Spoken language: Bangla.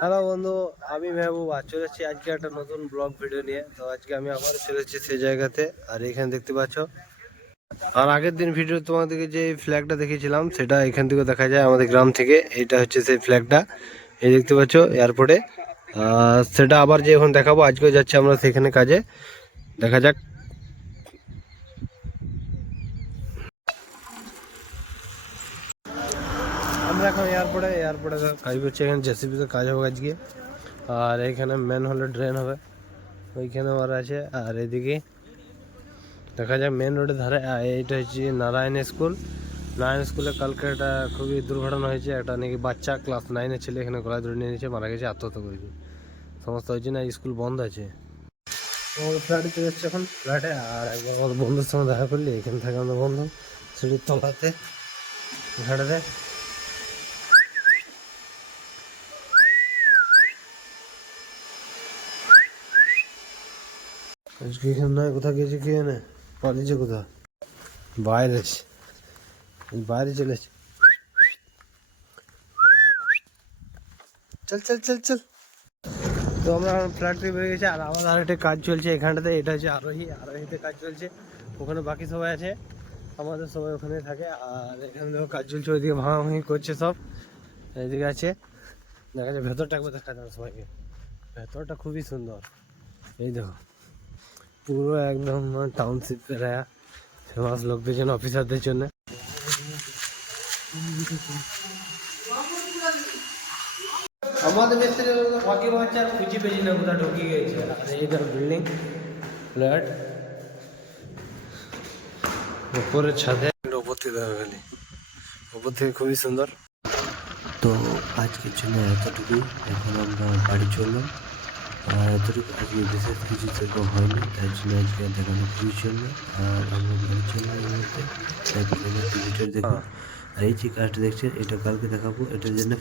হ্যালো বন্ধু, আমি মেহবুব আজ চলে এসেছি আজকে একটা নতুন ব্লগ ভিডিও নিয়ে। তো আজকে আমি আবার চলে এসেছি সেই জায়গাতে। আর এখানে দেখতে পাচ্ছ, আর আগের দিন ভিডিও তোমাদেরকে যে ফ্ল্যাগটা দেখিয়েছিলাম সেটা এখান থেকে দেখা যায় আমাদের গ্রাম থেকে। এইটা হচ্ছে সেই ফ্ল্যাগটা, এই দেখতে পাচ্ছ এয়ারপোর্টে। সেটা আবার যে এখন দেখাবো, আজকেও যাচ্ছি আমরা সেখানে কাজে। দেখা যাক। আমরা এখন এয়ারপোর্টে কাজ করছি। এখানে জেসিবিতে কাজ হবে আজকে। আর এখানে মেন হলে ড্রেন হবে, ওইখানে ওর আছে। আর এদিকে দেখা যায় মেন রোডের ধারে। এইটা হচ্ছে নারায়ণ স্কুল। নারায়ণ স্কুলে কালকে একটা খুবই দুর্ঘটনা হয়েছে। একটা নাকি বাচ্চা ক্লাস 9-এর ছেলে এখানে গলায় ধরে নিয়ে নিয়েছে, মারা গেছে, আত্মহত্যা করেছে। সমস্যা হয়েছে না, স্কুল বন্ধ আছে। আমাদের ফ্ল্যাটে চলে এসছে এখন ফ্ল্যাটে। আর একবার আমাদের বন্ধুর সঙ্গে দেখা করলি, এখানে থাকে আমাদের বন্ধু সিঁড়ির তলাতে ঘাটাতে। আজকে এখানে নয়, কোথাও গেছে কি জানে, পালিয়েছে কোথাও, বাইরে বাইরে চলেছে। চল চল চল চল। তো আমরা ফ্ল্যাট থেকে বেরিয়ে গেছি। আর আমাদের আরেকটা কাজ চলছে এখানটাতে, এটা হচ্ছে আরোহীতে কাজ চলছে। ওখানে বাকি সবাই আছে, আমাদের সবাই ওখানে থাকে। আর এখানে দেখো কাজ চলছে, ওইদিকে ভাঙাভাঙি করছে সব। এইদিকে আছে, দেখা যায় ভেতরটা একবার দেখা যাবে সবাইকে। ভেতরটা খুবই সুন্দর, এই দেখো পুরো একদম টাউনশিপের ফেমাস লোকদের জন্য, অফিসারদের জন্য। আমাদের মিস্ত্রি ফাঁকি মারছে আর খুঁজে পেয়েছি না, কোথাও ঢুকিয়ে গেছে। আর এইটা বিল্ডিং ফ্ল্যাট উপরের ছাদে, ওপর থেকে দেখা গেলে ওপর থেকে খুবই সুন্দর। তো আজকের জন্য এতটুকুই। এখন আমরা বাড়ি চললাম। আর এতটুকু, আজকে বিশেষ কিছু সেরকম হয়নি, তাই জন্য আজকে দেখানো কিছু জন্য। আর আমরা বাড়ি চললাম এই মুহূর্তে। তাই পরবর্তী ভিডিও দেখুন। আর এই যে কাজটা দেখছেন, এটা কালকে দেখাবো, এটার জন্য